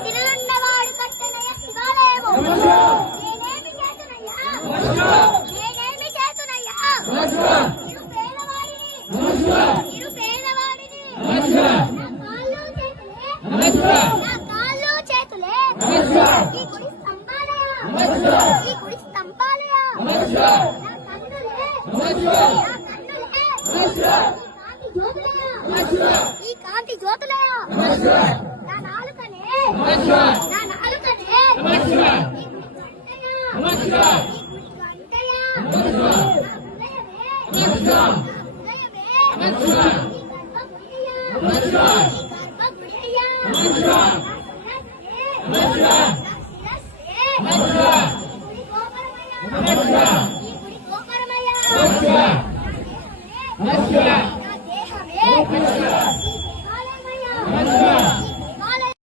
శిలలున్నవాడు కట్టెనయ్య శివాలయము. నేనేమి చేతునయ్యా, నేనేమి చేతునయ్యా. ఇరు పేదవాడిని, నా కాళ్ళు చేతులే, ఈ గుడి స్తంభాలయ, ఈ గుడి స్తంభాలయ. నా కన్నులే, ఈ కాంతి జ్యోతులయ. నా నాలుకనే, ఈ గుడి గంటయ, నా హృదయమే, ఈ గర్భగృహయ్య, ఈ గుడి గోపురమయ్య. నా దేహమే, ఈ దేవాలయమయ్య.